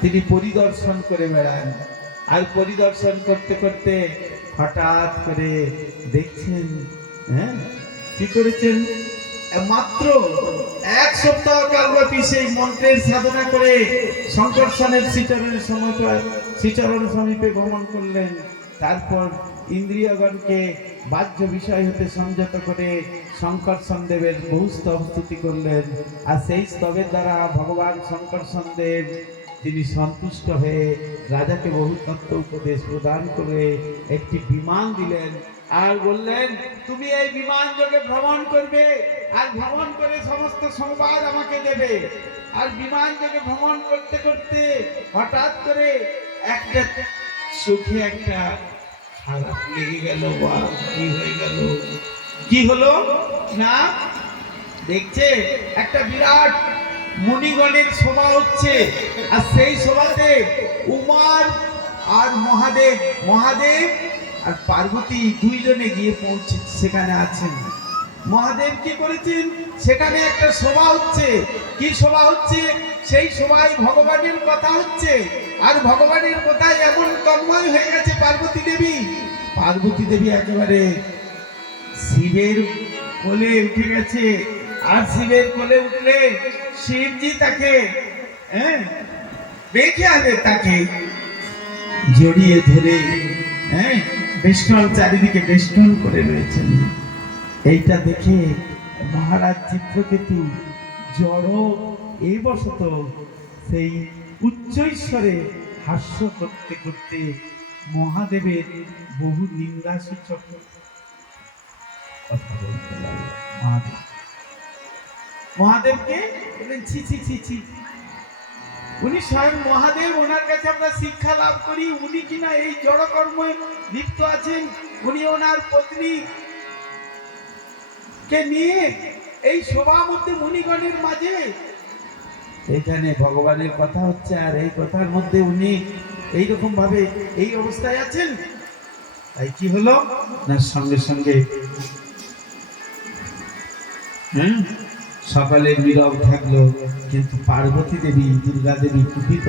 তিনি পরিদর্শন করে বেড়ান। আর পরিদর্শন করতে করতে হঠাৎ করে দেখছেন হ্যাঁ? কি করেছেন? মাত্র এক সপ্তাহ কালব্যাপী সেই মন্ত্রের সাধনা করে শঙ্করসনের শ্রীচরণের সমীপে শ্রীচরণ সমীপে ভ্রমণ করলেন। তারপর ইন্দ্রিয়গণকে বাহ্য বিষয় হতে সংযত করে শঙ্করসন দেবের বহু স্তব স্তুতি করলেন। আর সেই স্তবের দ্বারা ভগবান শঙ্করসন দেব তিনি সন্তুষ্ট হয়ে রাজাকে বহু তত্ত্ব উপদেশ প্রদান করে একটি বিমান দিলেন। আর বললেন, তুমি এই বিমান যোগে ভ্রমণ করবে আর ভ্রমণ করে সমস্ত সংবাদ আমাকে দেবে। আর বিমান যোগে ভ্রমণ করতে করতে হঠাৎ করে একটা চোখে একটা খারাপ লেগে গেল বা কি হয়ে গেল? কি হলো? না? দেখছে একটা বিরাট মুনিগণের সভা হচ্ছে। আর সেই সভাতে উমার আর মহাদেব মহাদেব আর পার্বতী দুইজনে গিয়ে পৌঁছে সেখানে আছেন। মহাদেব কি করেছেন? সেখানে একটা সভা হচ্ছে। কি সভা হচ্ছে? সেই সভায় ভগবানের কথা হচ্ছে। আর ভগবানের কথায় এমন তন্ময় হয়ে গেছে পার্বতী দেবী। পার্বতী দেবী একেবারে শিবের কোলে উঠে গেছে। আর শিবের কোলে উঠলে শিবজি তাকে হ্যাঁ আনে তাকে জড়িয়ে ধরে হ্যাঁ বেষ্টন চারিদিকে বেষ্টন করে রয়েছেন এইটা দেখে মহারাজ চিত্রকেতু জড় এই বশত সেই উচ্চ ঈশ্বরে হাস্য করতে করতে মহাদেবের বহু নিন্দা সূচক কথা বলতে লাগল। মহাদেব মহাদেবকে বললেন, ছি ছি ছি ছি। উনি স্বয়ং মহাদেব, ওনার কাছে আমরা শিক্ষা লাভ করি। উনি কিনা এই জড়কর্মে লিপ্ত আছেন। উনি ওনার পত্নী কে নিয়ে এই মধ্যে মুনিগণের মাঝে এখানে ভগবানের কথা হচ্ছে, আর এই কথার মধ্যে উনি এইরকম ভাবে এই অবস্থায় আছেন। তাই কি হলো? না সঙ্গে সঙ্গে, হুম? সকালে নীরব থাকল কিন্তু পার্বতী দেবী দুর্গা দেবী কুপিত।